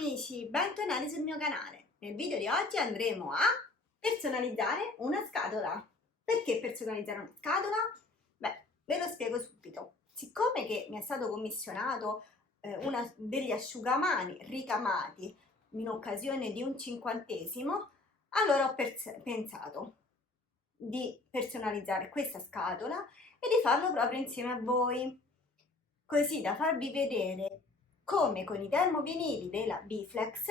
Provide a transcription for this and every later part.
amici, bentornati sul mio canale. Nel video di oggi andremo a personalizzare una scatola. Perché personalizzare una scatola? Beh, ve lo spiego subito. Siccome che mi è stato commissionato degli asciugamani ricamati in occasione di un 50°, allora ho pensato di personalizzare questa scatola e di farlo proprio insieme a voi, così da farvi vedere come con i termovinili della Bflex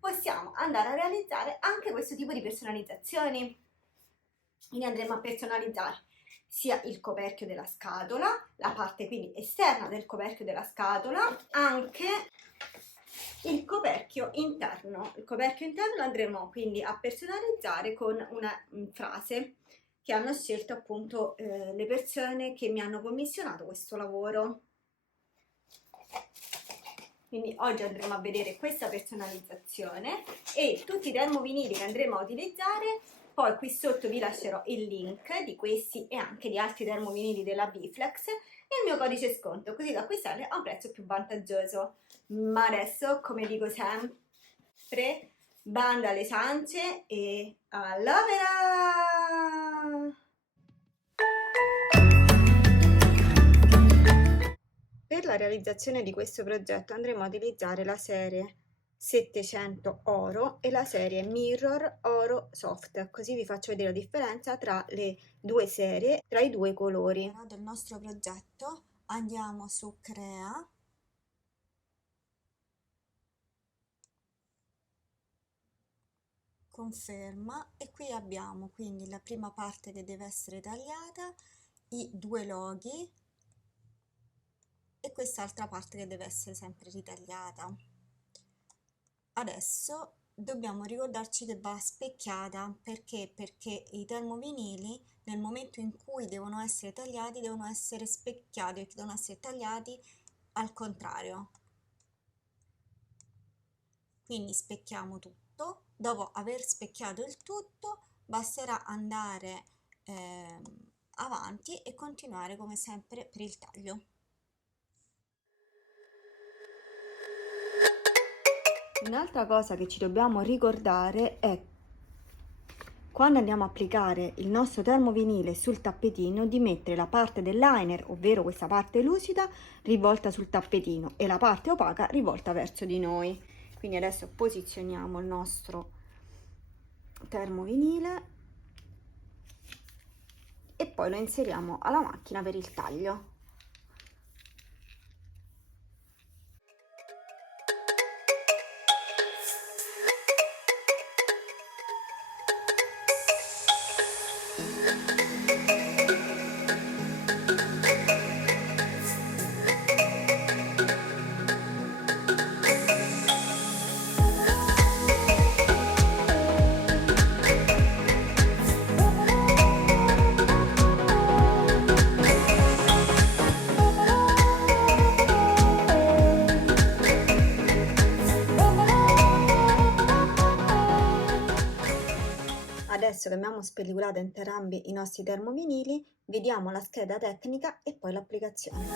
possiamo andare a realizzare anche questo tipo di personalizzazioni. Quindi andremo a personalizzare sia il coperchio della scatola, la parte quindi esterna del coperchio della scatola, anche il coperchio interno. Il coperchio interno lo andremo quindi a personalizzare con una frase che hanno scelto appunto le persone che mi hanno commissionato questo lavoro. Quindi oggi andremo a vedere questa personalizzazione e tutti i termovinili che andremo a utilizzare. Poi qui sotto vi lascerò il link di questi e anche di altri termovinili della Bflex e il mio codice sconto, così da acquistarli a un prezzo più vantaggioso. Ma adesso, come dico sempre, banda alle ciance e all'opera! Per la realizzazione di questo progetto andremo a utilizzare la serie 700 Oro e la serie Mirror Oro Soft, così vi faccio vedere la differenza tra le due serie, tra i due colori. Del nostro progetto andiamo su Crea, Conferma e qui abbiamo quindi la prima parte che deve essere tagliata, i due loghi e quest'altra parte che deve essere sempre ritagliata. Adesso dobbiamo ricordarci che va specchiata perché i termovinili nel momento in cui devono essere tagliati devono essere specchiati, perché devono essere tagliati al contrario. Quindi specchiamo tutto. Dopo aver specchiato il tutto basterà andare avanti e continuare come sempre per il taglio. Un'altra cosa che ci dobbiamo ricordare è quando andiamo a applicare il nostro termovinile sul tappetino di mettere la parte del liner, ovvero questa parte lucida, rivolta sul tappetino e la parte opaca rivolta verso di noi. Quindi adesso posizioniamo il nostro termovinile e poi lo inseriamo alla macchina per il taglio. Adesso che abbiamo spellicolato entrambi i nostri termovinili, vediamo la scheda tecnica e poi l'applicazione.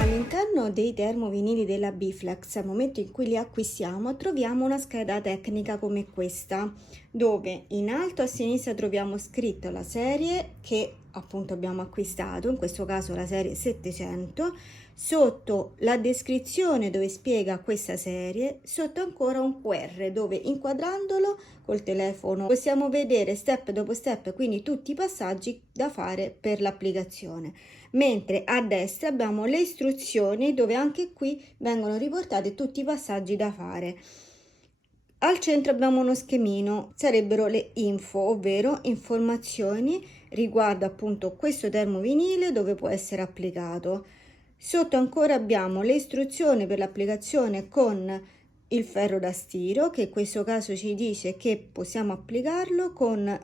All'interno dei termovinili della Bflex, al momento in cui li acquistiamo, troviamo una scheda tecnica come questa, dove in alto a sinistra troviamo scritto la serie che appunto abbiamo acquistato, in questo caso la serie 700, sotto la descrizione dove spiega questa serie, sotto ancora un QR dove inquadrandolo col telefono possiamo vedere step dopo step, quindi tutti i passaggi da fare per l'applicazione, mentre a destra abbiamo le istruzioni dove anche qui vengono riportati tutti i passaggi da fare. Al centro abbiamo uno schemino, sarebbero le info, ovvero informazioni riguardo appunto questo termovinile dove può essere applicato. Sotto ancora abbiamo le istruzioni per l'applicazione con il ferro da stiro, che in questo caso ci dice che possiamo applicarlo con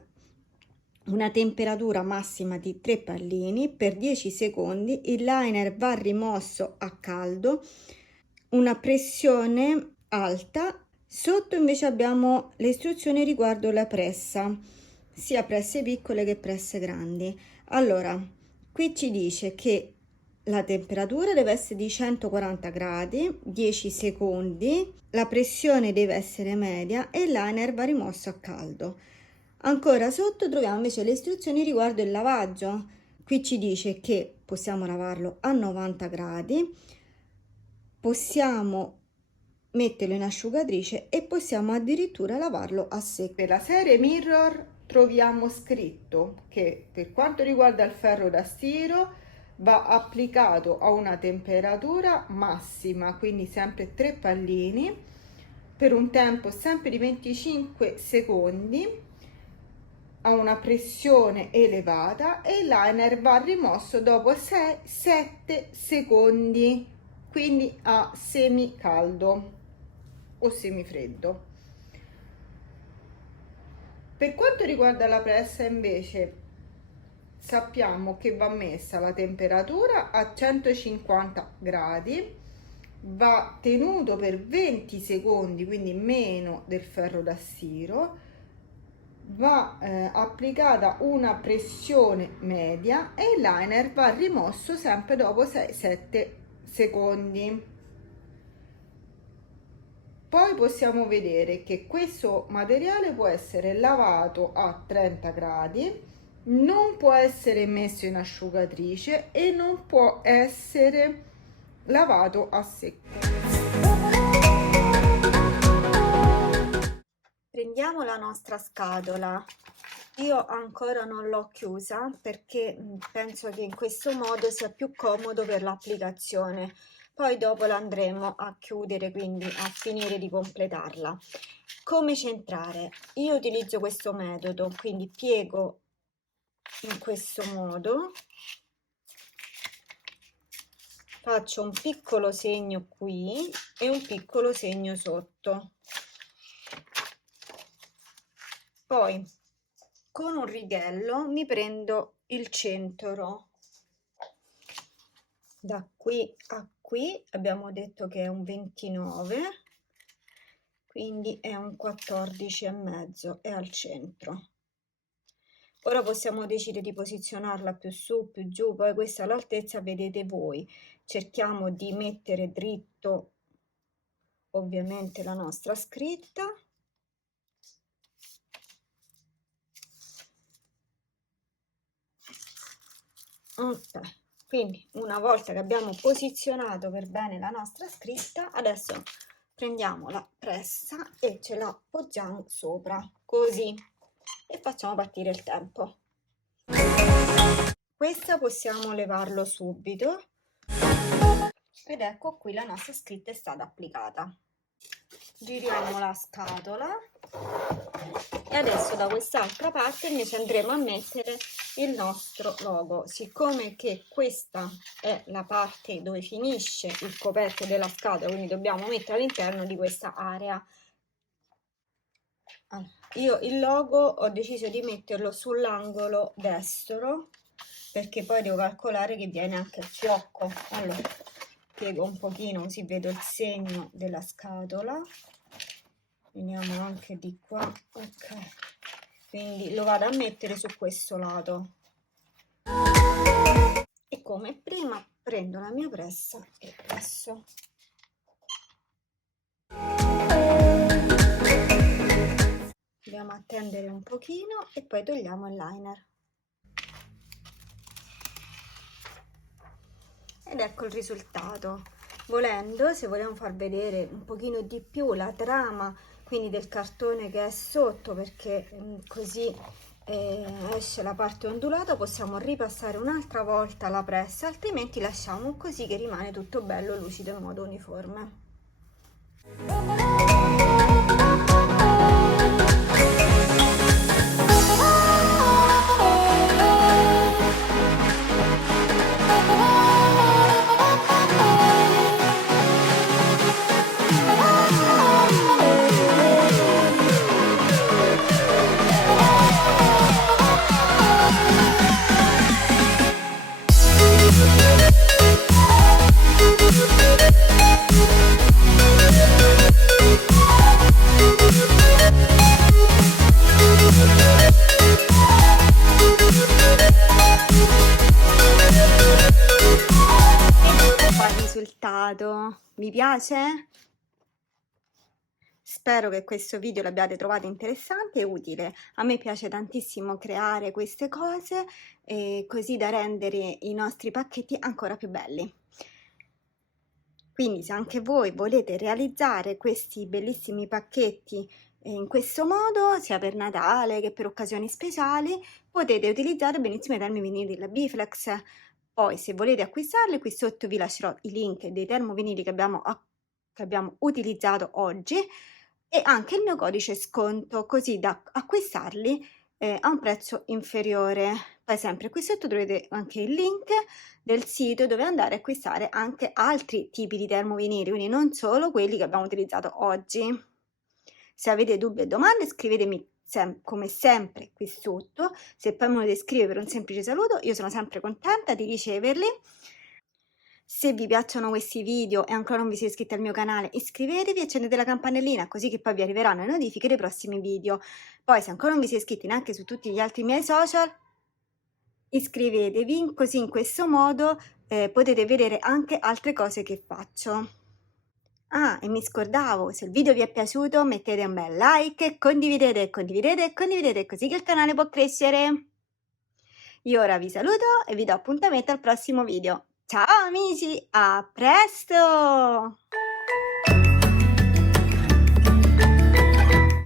una temperatura massima di 3 pallini per 10 secondi, il liner va rimosso a caldo, una pressione alta. Sotto invece abbiamo le istruzioni riguardo la pressa, sia presse piccole che presse grandi. Allora, qui ci dice che la temperatura deve essere di 140 gradi, 10 secondi, la pressione deve essere media e il liner va rimosso a caldo. Ancora sotto troviamo invece le istruzioni riguardo il lavaggio. Qui ci dice che possiamo lavarlo a 90 gradi, possiamo metterlo in asciugatrice e possiamo addirittura lavarlo a secco. Per la serie Mirror troviamo scritto che per quanto riguarda il ferro da stiro va applicato a una temperatura massima, quindi sempre 3 pallini per un tempo sempre di 25 secondi a una pressione elevata e il liner va rimosso dopo 6-7 secondi, quindi a semicaldo o semifreddo. Per quanto riguarda la pressa invece sappiamo che va messa la temperatura a 150 gradi, va tenuto per 20 secondi, quindi meno del ferro da stiro, va applicata una pressione media e il liner va rimosso sempre dopo 6-7 secondi. Poi possiamo vedere che questo materiale può essere lavato a 30 gradi, non può essere messo in asciugatrice e non può essere lavato a secco. Prendiamo la nostra scatola. Io ancora non l'ho chiusa perché penso che in questo modo sia più comodo per l'applicazione. Poi dopo la andremo a chiudere, quindi a finire di completarla. Come centrare? Io utilizzo questo metodo, quindi piego in questo modo, faccio un piccolo segno qui e un piccolo segno sotto, poi con un righello mi prendo il centro, da qui a qui abbiamo detto che è un 29, quindi è un 14,5, è al centro. Ora possiamo decidere di posizionarla più su, più giù, poi questa è l'altezza, vedete voi. Cerchiamo di mettere dritto ovviamente la nostra scritta. Ok, quindi una volta che abbiamo posizionato per bene la nostra scritta, adesso prendiamo la pressa e ce la poggiamo sopra, così. E facciamo partire il tempo. Questa possiamo levarlo subito ed ecco qui la nostra scritta è stata applicata. Giriamo la scatola e adesso da quest'altra parte invece andremo a mettere il nostro logo. Siccome che questa è la parte dove finisce il coperchio della scatola, quindi dobbiamo mettere all'interno di questa area. Allora, io il logo ho deciso di metterlo sull'angolo destro perché poi devo calcolare che viene anche il fiocco. Allora piego un pochino così vedo il segno della scatola, veniamo anche di qua, ok, quindi lo vado a mettere su questo lato e come prima prendo la mia pressa e presso. Dobbiamo attendere un pochino e poi togliamo il liner. Ed ecco il risultato. Volendo, se vogliamo far vedere un pochino di più la trama, quindi del cartone che è sotto, perché così esce la parte ondulata, possiamo ripassare un'altra volta la pressa, altrimenti lasciamo così che rimane tutto bello lucido in modo uniforme. Vi piace? Spero che questo video l'abbiate trovato interessante e utile. A me piace tantissimo creare queste cose, così da rendere i nostri pacchetti ancora più belli. Quindi se anche voi volete realizzare questi bellissimi pacchetti in questo modo, sia per Natale che per occasioni speciali, potete utilizzare benissimo i termovinili della Biflex. Poi se volete acquistarli, qui sotto vi lascerò i link dei termovinili che abbiamo utilizzato oggi e anche il mio codice sconto, così da acquistarli a un prezzo inferiore. Poi sempre qui sotto trovate anche il link del sito dove andare a acquistare anche altri tipi di termovinili, quindi non solo quelli che abbiamo utilizzato oggi. Se avete dubbi e domande scrivetemi come sempre qui sotto. Se poi mi volete scrivere per un semplice saluto, io sono sempre contenta di riceverli. Se vi piacciono questi video e ancora non vi siete iscritti al mio canale, iscrivetevi e accendete la campanellina così che poi vi arriveranno le notifiche dei prossimi video. Poi se ancora non vi siete iscritti neanche su tutti gli altri miei social, iscrivetevi, così in questo modo potete vedere anche altre cose che faccio. Ah, e mi scordavo, se il video vi è piaciuto mettete un bel like, condividete, condividete, condividete, così che il canale può crescere. Io ora vi saluto e vi do appuntamento al prossimo video. Ciao amici, a presto!